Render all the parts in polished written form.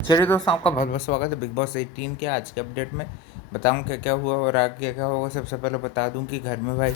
चलिए दोस्तों, आपका बहुत बहुत स्वागत है बिग बॉस 18 के आज के अपडेट में। बताऊं क्या क्या हुआ और आगे क्या क्या होगा। सबसे पहले बता दूं कि घर में भाई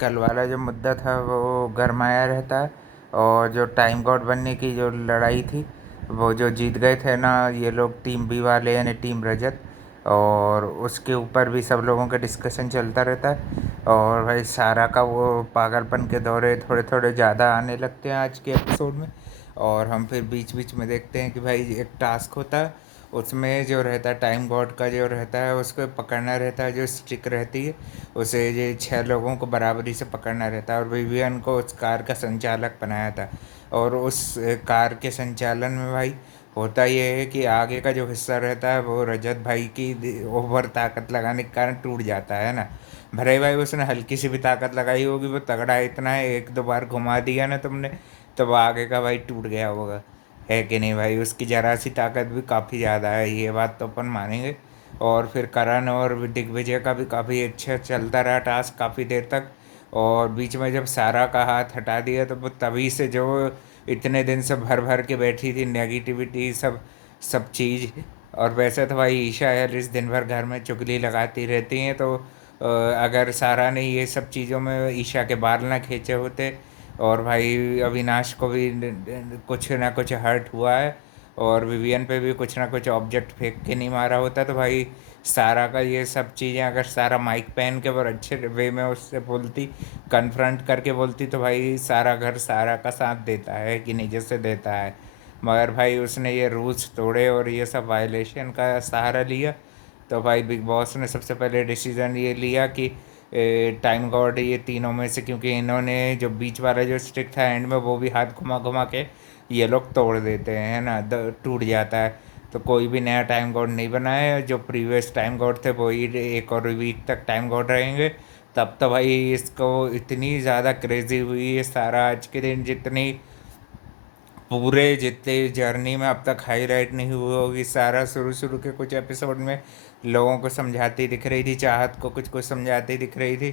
कल वाला जो मुद्दा था वो गरमाया रहता है। और जो टाइम गॉड बनने की जो लड़ाई थी, वो जो जीत गए थे ना ये लोग, टीम बी वाले यानी टीम रजत, और उसके ऊपर भी सब लोगों का डिस्कशन चलता रहता है। और भाई सारा का वो पागलपन के दौरे थोड़े थोड़े ज़्यादा आने लगते हैं आज के एपिसोड में। और हम फिर बीच बीच में देखते हैं कि भाई एक टास्क होता है, उसमें जो रहता है टाइम गॉड का जो रहता है उसको पकड़ना रहता है, जो स्टिक रहती है उसे ये 6 लोगों को बराबरी से पकड़ना रहता है। और विवियन को उस कार का संचालक बनाया था। और उस कार के संचालन में भाई होता ये है कि आगे का जो हिस्सा रहता है वो रजत भाई की ओवर ताकत लगाने के कारण टूट जाता है ना। भले भाई उसने हल्की सी भी ताकत लगाई होगी, वो तगड़ा इतना है, एक दो बार घुमा दिया ना तुमने तो वो आगे का भाई टूट गया होगा। है कि नहीं भाई, उसकी जरा सी ताकत भी काफ़ी ज़्यादा है, ये बात तो अपन मानेंगे। और फिर करण और दिग्विजय का भी काफ़ी अच्छा चलता रहा टास्क काफ़ी देर तक। और बीच में जब सारा का हाथ हटा दिया तो वो तभी से जो इतने दिन से भर भर के बैठी थी नेगेटिविटी सब सब चीज़। और वैसे तो भाई ईशा यार इस दिन भर घर में चुगली लगाती रहती हैं, तो अगर सारा ने ये सब चीज़ों में ईशा के बाल ना खींचे होते और भाई अविनाश को भी कुछ ना कुछ हर्ट हुआ है और विवियन पे भी कुछ ना कुछ ऑब्जेक्ट फेंक के नहीं मारा होता, तो भाई सारा का ये सब चीज़ें अगर सारा माइक पहन के और अच्छे वे में उससे बोलती, कन्फ्रंट करके बोलती, तो भाई सारा घर सारा का साथ देता है कि नहीं, जैसे देता है। मगर भाई उसने ये रूल्स तोड़े और ये सब वायलेशन का सहारा लिया। तो भाई बिग बॉस ने सबसे पहले डिसीज़न ये लिया कि टाइम गॉड ये तीनों में से, क्योंकि इन्होंने जो बीच वाला जो स्टिक था एंड में वो भी हाथ घुमा घुमा के ये लोग तोड़ देते हैं, है ना, टूट जाता है। तो कोई भी नया टाइम गॉड नहीं बना है, जो प्रीवियस टाइम गॉड थे वही एक और वीक तक टाइम गॉड रहेंगे। तब तो भाई इसको इतनी ज़्यादा क्रेजी हुई है सारा आज के दिन, जितनी पूरे जितने जर्नी में अब तक हाईलाइट नहीं हुई होगी। सारा शुरू शुरू के कुछ एपिसोड में लोगों को समझाती दिख रही थी, चाहत को कुछ कुछ समझाती दिख रही थी,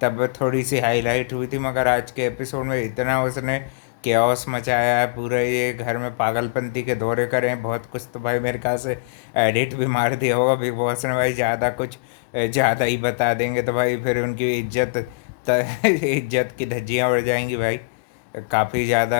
तब थोड़ी सी हाईलाइट हुई थी। मगर आज के एपिसोड में इतना उसने केओस मचाया है, पूरे ये घर में पागलपंती के दौरे करे हैं बहुत कुछ। तो भाई मेरे ख्याल से एडिट भी मार दिया होगा बिग बॉस ने भाई, ज़्यादा कुछ ज़्यादा ही बता देंगे तो भाई फिर उनकी इज्जत की धज्जियाँ उड़ जाएंगी भाई। काफ़ी ज़्यादा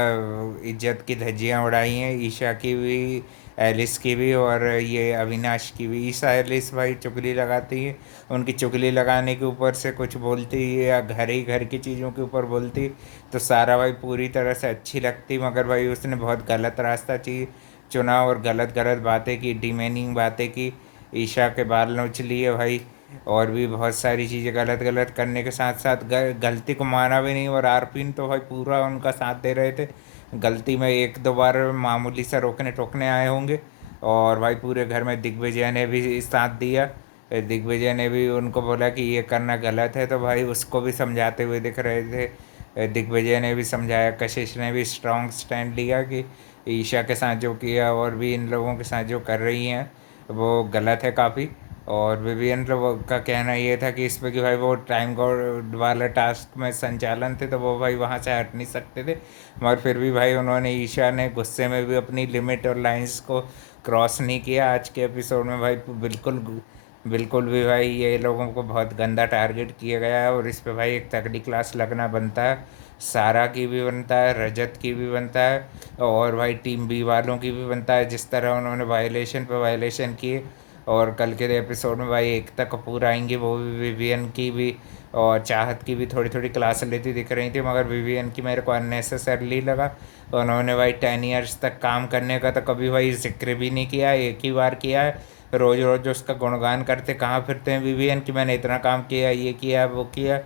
इज्जत की धज्जियाँ उड़ाई हैं ईशा की भी, एलिस की भी, और ये अविनाश की भी। ईशा एलिस भाई चुगली लगाती है, उनकी चुगली लगाने के ऊपर से कुछ बोलती है या घर ही घर की चीज़ों के ऊपर बोलती, तो सारा भाई पूरी तरह से अच्छी लगती। मगर भाई उसने बहुत गलत रास्ता चुना और गलत गलत बातें की, डिमेनिंग बातें की, ईशा के बाल नोच लिए भाई। और भी बहुत सारी चीज़ें गलत गलत करने के साथ साथ गलती को माना भी नहीं। और आरपीन तो भाई पूरा उनका साथ दे रहे थे, गलती में एक दो बार मामूली सा रोकने टोकने आए होंगे। और भाई पूरे घर में दिग्विजय ने भी साथ दिया, दिग्विजय ने भी उनको बोला कि ये करना गलत है, तो भाई उसको भी समझाते हुए दिख रहे थे। दिग्विजय ने भी समझाया, कशिश ने भी स्ट्रॉन्ग स्टैंड लिया कि ईशा के साथ जो किया और भी इन लोगों के साथ जो कर रही हैं वो गलत है काफ़ी। और विवियन लोग का कहना ये था कि इसमें कि भाई वो टाइम गॉड वाला टास्क में संचालन थे, तो वो भाई वहाँ से हट नहीं सकते थे। मगर फिर भी भाई उन्होंने, ईशा ने गुस्से में भी अपनी लिमिट और लाइंस को क्रॉस नहीं किया आज के एपिसोड में भाई। बिल्कुल बिल्कुल भी भाई ये लोगों को बहुत गंदा टारगेट किया गया है और इस पे भाई एक तगड़ी क्लास लगना बनता है। सारा की भी बनता है, रजत की भी बनता है, और भाई टीम बी वालों की भी बनता है, जिस तरह उन्होंने वायलेशन पे वायलेशन किए। और कल के एपिसोड में भाई एकता कपूर आएंगी, वो भी विवियन की भी और चाहत की भी थोड़ी थोड़ी क्लास लेती दिख रही थी। मगर विवियन की मेरे को अननेसेसरली लगा। उन्होंने भाई 10 ईयर्स तक काम करने का तो कभी भाई जिक्र भी नहीं किया, एक ही बार किया है। रोज़ रोज़ उसका गुणगान करते कहाँ फिरते हैं विवियन कि मैंने इतना काम किया, ये किया वो किया।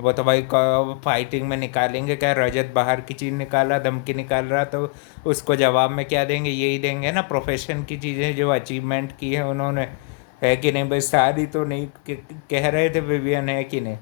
वो तो भाई फाइटिंग में निकालेंगे क्या, रजत बाहर की चीज़ निकाला, धमकी निकाल रहा, तो उसको जवाब में क्या देंगे, यही देंगे ना, प्रोफेशन की चीज़ें जो अचीवमेंट की है उन्होंने। है कि नहीं भाई, सारी तो नहीं कह रहे थे विवियन, है कि नहीं।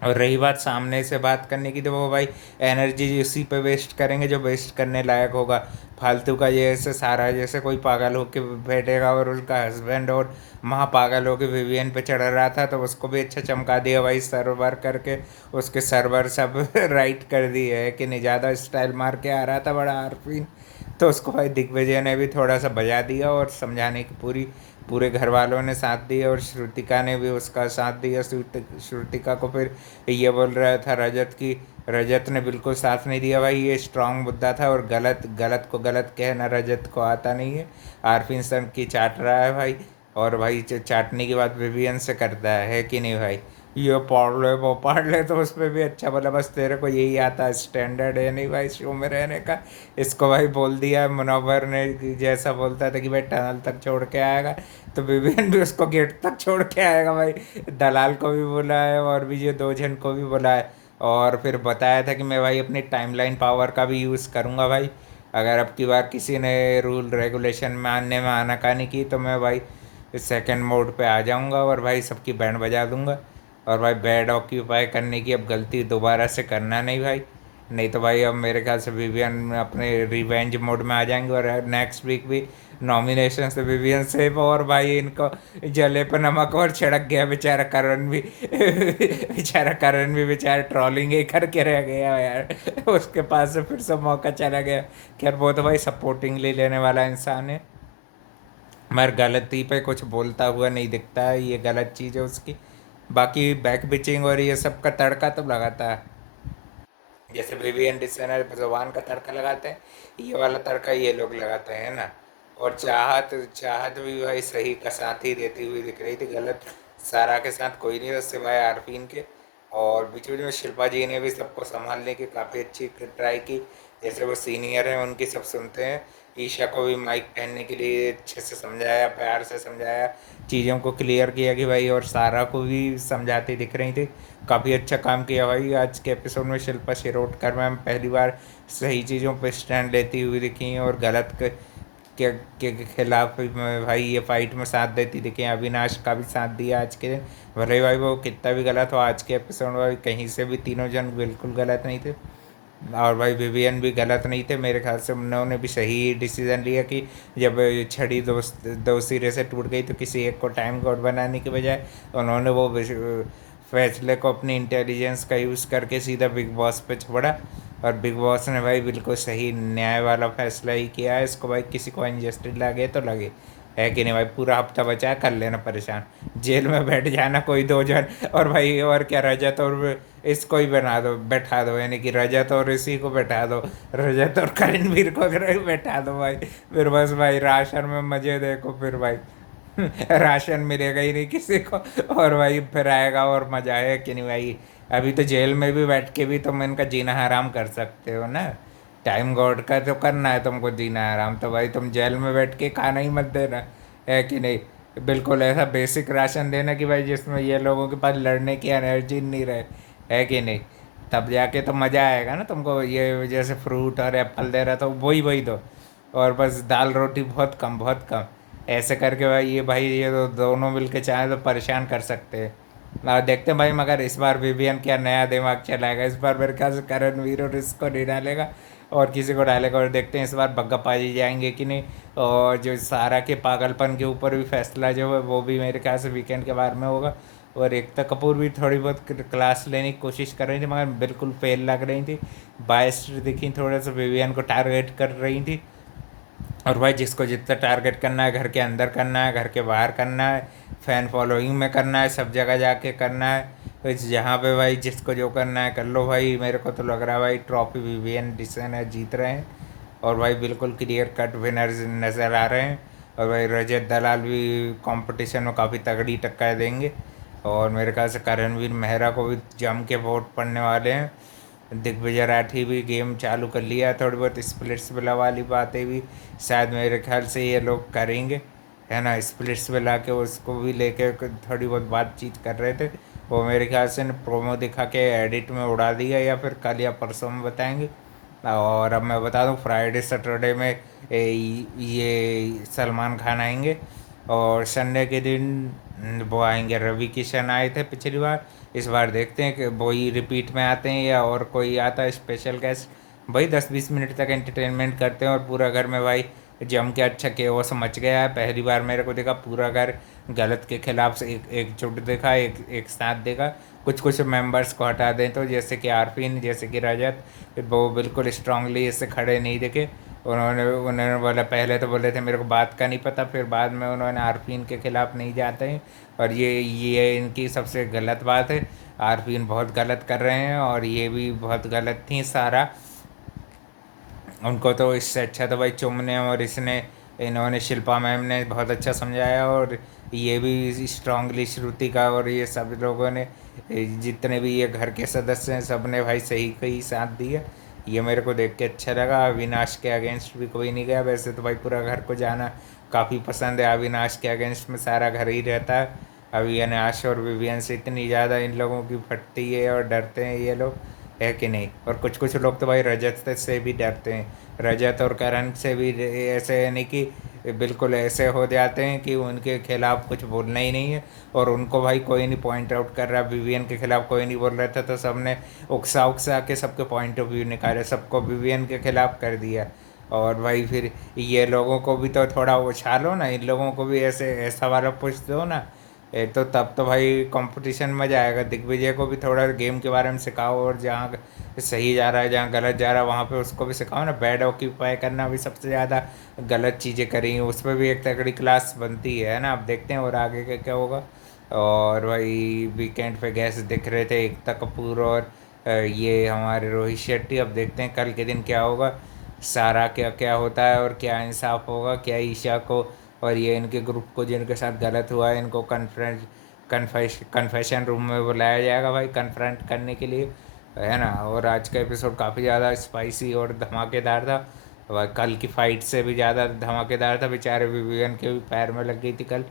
और रही बात सामने से बात करने की, तो वो भाई एनर्जी उसी पे वेस्ट करेंगे जो वेस्ट करने लायक होगा। फालतू का ये ऐसे सारा जैसे कोई पागल होके बैठेगा और उसका हस्बैंड और महा पागल होके विवियन पे चढ़ रहा था, तो उसको भी अच्छा चमका दिया भाई सर्वर करके, उसके सर्वर सब राइट कर दिए है कि नहीं, ज़्यादा स्टाइल मार के आ रहा था बड़ा आरपी। तो उसको भाई दिग्विजय ने भी थोड़ा सा बजा दिया और समझाने की पूरे घर वालों ने साथ दिया और श्रुतिका ने भी उसका साथ दिया। श्रुतिका को फिर ये बोल रहा था रजत की, रजत ने बिल्कुल साथ नहीं दिया भाई, ये स्ट्रांग मुद्दा था और गलत गलत को गलत कहना रजत को आता नहीं है। आरफिन सर की चाट रहा है भाई, और भाई चाटने की बात विवियन से करता है कि नहीं भाई, ये पढ़ ले वो पढ़ ले, तो उस पर भी अच्छा बोला बस तेरे को यही आता है, स्टैंडर्ड है नहीं भाई शो में रहने का। इसको भाई बोल दिया मुनव्वर ने कि जैसा बोलता था कि भाई टनल तक छोड़ के आएगा, तो विवियन भी उसको गेट तक छोड़ के आएगा भाई। दलाल को भी बोला है और भी जो दो जन को भी बोला है, और फिर बताया था कि मैं भाई अपनी टाइमलाइन पावर का भी यूज़ करूँगा भाई। अगर अब की बार किसी ने रूल रेगुलेशन मानने में आनाकानी की तो मैं भाई सेकंड मोड पे आ जाऊंगा और भाई सबकी बैंड बजा दूंगा। और भाई बेड ऑक्यूपाई करने की अब गलती दोबारा से करना नहीं भाई, नहीं तो भाई अब मेरे ख्याल से विवियन अपने रिवेंज मोड में आ जाएंगे और नेक्स्ट वीक भी नॉमिनेशन से विवियन सेफ, और भाई इनको जले पर नमक और छिड़क गया बेचारा करण भी बेचारा करण भी बेचारा ट्रोलिंग ही करके रह गया यार, उसके पास से फिर से मौका चला गया। खैर वो तो भाई सपोर्टिंगली लेने वाला इंसान है, मगर गलती पे कुछ बोलता हुआ नहीं दिखता है, ये गलत चीज़ है उसकी। बाकी बैक बिचिंग और ये सब का तड़का तो लगाता है, जैसे विवियन डिसेनर भगवान का तड़का लगाते हैं, ये वाला तड़का ये लोग लगाते हैं ना। और चाहत चाहत भी भाई सही का साथ ही देती हुई दिख रही थी, गलत सारा के साथ कोई नहीं था सिवाय आरफीन के। और बीच बीच में शिल्पा जी ने भी सबको संभालने की काफ़ी अच्छी ट्राई की, जैसे वो सीनियर हैं उनकी सब सुनते हैं। ईशा को भी माइक पहनने के लिए अच्छे से समझाया, प्यार से समझाया, चीज़ों को क्लियर किया कि भाई, और सारा को भी समझाती दिख रही थी। काफ़ी अच्छा काम किया भाई आज के एपिसोड में शिल्पा शिरोडकर मैम पहली बार सही चीज़ों पर स्टैंड लेती हुई दिखी हैं और गलत के खिलाफ में भाई ये फाइट में साथ देती दिखी हैं। अविनाश का भी साथ दिया आज के दिन, भले ही भाई वो कितना भी गलत हो आज के एपिसोड में भाई कहीं से भी तीनों जन बिल्कुल गलत नहीं थे। और भाई विवियन भी गलत नहीं थे मेरे ख्याल से, उन्होंने भी सही डिसीजन लिया कि जब छड़ी दो सिरे से टूट गई तो किसी एक को टाइम कोड बनाने के बजाय उन्होंने वो फैसले को अपनी इंटेलिजेंस का यूज़ करके सीधा बिग बॉस पे छोड़ा। और बिग बॉस ने भाई बिल्कुल सही न्याय वाला फैसला ही किया है, इसको भाई किसी को इंजस्टिस लगे तो लगे, है कि नहीं भाई। पूरा हफ्ता बचा है, कर लेना परेशान, जेल में बैठ जाना कोई दो जन, और भाई और क्या रजत और इसको ही बना दो, बैठा दो, यानी कि रजत और इसी को बैठा दो, रजत और करणवीर को अगर बैठा दो भाई, फिर बस भाई राशन में मजे देखो फिर भाई राशन मिलेगा ही नहीं किसी को, और भाई फिर आएगा और मजा है कि नहीं भाई। अभी तो जेल में भी बैठ के भी तुम इनका जीना हराम कर सकते हो ना, टाइम गॉड का तो करना है तुमको जीना हराम, तो भाई तुम जेल में बैठ के खाना ही मत देना, है कि नहीं। बिल्कुल ऐसा बेसिक राशन देना कि भाई जिसमें ये लोगों के पास लड़ने की एनर्जी नहीं रहे, है कि नहीं। तब जाके तो मज़ा आएगा ना तुमको, ये जैसे फ्रूट और एप्पल दे रहा था वही वही दो, और बस दाल रोटी बहुत कम बहुत कम, ऐसे करके भाई ये तो दोनों मिल के चाहे तो परेशान कर सकते हैं। और देखते हैं भाई, मगर इस बार विवियन क्या नया दिमाग चलाएगा, इस बार मेरे ख्याल से करणवीर और इसको नहीं डालेगा और किसी को डालेगा, और देखते हैं इस बार बग्गा पाजी जाएंगे कि नहीं। और जो सारा के पागलपन के ऊपर भी फैसला जो है वो भी मेरे ख्याल से वीकेंड के बारे में होगा। और एकता कपूर भी थोड़ी बहुत क्लास लेने की कोशिश कर रही थी मगर बिल्कुल फेल लग रही थी, बायस दिखी, थोड़ा सा विवियन को टारगेट कर रही थी। और भाई जिसको जितना टारगेट करना है, घर के अंदर करना है, घर के बाहर करना है, फ़ैन फॉलोइंग में करना है, सब जगह जाके करना है, तो जहाँ पे भाई जिसको जो करना है कर लो भाई। मेरे को तो लग रहा है भाई ट्रॉफी विवियन डिसेनर जीत रहे हैं, और भाई बिल्कुल क्लियर कट विनर्स नज़र आ रहे हैं। और भाई रजत दलाल भी कंपटीशन में काफ़ी तगड़ी टक्कर देंगे, और मेरे ख्याल से करणवीर मेहरा को भी जम के वोट पड़ने वाले हैं। दिग्विजय राठी भी गेम चालू कर लिया है, थोड़ी बहुत स्प्लिट्स विला वाली बातें भी शायद मेरे ख्याल से ये लोग करेंगे, है ना। स्प्लिट्स विला के उसको भी लेके थोड़ी बहुत बातचीत कर रहे थे, वो मेरे ख्याल से प्रोमो दिखा के एडिट में उड़ा दिया, या फिर कल या परसों में बताएंगे। और अब मैं बता दूं फ्राइडे सैटरडे में ये सलमान खान आएंगे, और संडे के दिन वो आएंगे, रवि किशन आए थे पिछली बार, इस बार देखते हैं कि वही रिपीट में आते हैं या और कोई आता है स्पेशल गेस्ट। भाई 10-20 मिनट तक एंटरटेनमेंट करते हैं, और पूरा घर में भाई जम के अच्छा केओस मच गया है। पहली बार मेरे को देखा पूरा घर गलत के खिलाफ से एकजुट देखा, एक साथ देखा। कुछ कुछ मेंबर्स को हटा दें तो जैसे कि आरफीन, जैसे कि रजत, वो बिल्कुल स्ट्रांगली इससे खड़े नहीं दिखे, उन्होंने उन्होंने बोला, पहले तो बोले थे मेरे को बात का नहीं पता, फिर बाद में उन्होंने आरपीन के खिलाफ नहीं जाते हैं। और ये इनकी सबसे गलत बात है। आरपीन बहुत गलत कर रहे हैं और ये भी बहुत गलत थी सारा। उनको तो इससे अच्छा तो भाई चुम ने और इसने इन्होंने शिल्पा मैम ने बहुत अच्छा समझाया। और ये भी स्ट्रांगली श्रुति का और ये सब लोगों ने, जितने भी ये घर के सदस्य हैं, सब ने भाई सही का ही साथ दिया। ये मेरे को देख के अच्छा लगा। अविनाश के अगेंस्ट भी कोई नहीं गया। वैसे तो भाई पूरा घर को जाना काफ़ी पसंद है, अविनाश के अगेंस्ट में सारा घर ही रहता है। अविनाश और विवियन से इतनी ज़्यादा इन लोगों की फटती है और डरते हैं ये लोग, है कि नहीं। और कुछ कुछ लोग तो भाई रजत से भी डरते हैं। रजत और करण से भी ऐसे यानी कि बिल्कुल ऐसे हो जाते हैं कि उनके खिलाफ कुछ बोलना ही नहीं है। और उनको भाई कोई नहीं पॉइंट आउट कर रहा। विवियन के खिलाफ कोई नहीं बोल रहा था तो सबने उकसा उकसा के सबके पॉइंट ऑफ व्यू निकाले, सबको विवियन के खिलाफ कर दिया। और भाई फिर ये लोगों को भी तो थोड़ा उछालो ना, इन लोगों को भी ऐसे ऐसा वाला पुश दो ना। तो तब तो भाई कंपटीशन मजा आएगा। दिग्विजय को भी थोड़ा गेम के बारे में सिखाओ, और जहाँ सही जा रहा है जहाँ गलत जा रहा है वहाँ पे उसको भी सिखाओ ना। बैड ऑक्यूपाई करना भी सबसे ज़्यादा गलत चीज़ें करी हैं, उस पर भी एक तगड़ी क्लास बनती है ना। अब देखते हैं और आगे का क्या होगा। और भाई वीकेंड पे गैस दिख रहे थे एकता कपूर और ये हमारे रोहित शेट्टी। अब देखते हैं कल के दिन क्या होगा, सारा क्या क्या होता है और क्या इंसाफ होगा, क्या ईशा को और ये इनके ग्रुप को जिनके साथ गलत हुआ है इनको कन्फेशन रूम में बुलाया जाएगा भाई कन्फ्रंट करने के लिए, है ना। और आज का एपिसोड काफ़ी ज़्यादा स्पाइसी और धमाकेदार था। और कल की फाइट से भी ज़्यादा धमाकेदार था। बेचारे विवियन के भी पैर में लग गई थी कल,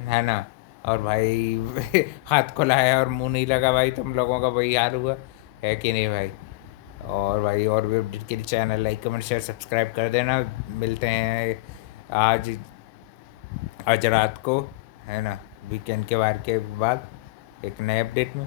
है ना। और भाई हाथ को लाया और मुंह नहीं लगा भाई, तुम लोगों का वही हाल हुआ, है कि नहीं भाई। और भाई और भी अपडेट के लिए channel like comment share subscribe कर देना। मिलते हैं आज आज रात को, है ना, वीकेंड के वार के बाद एक नए अपडेट में।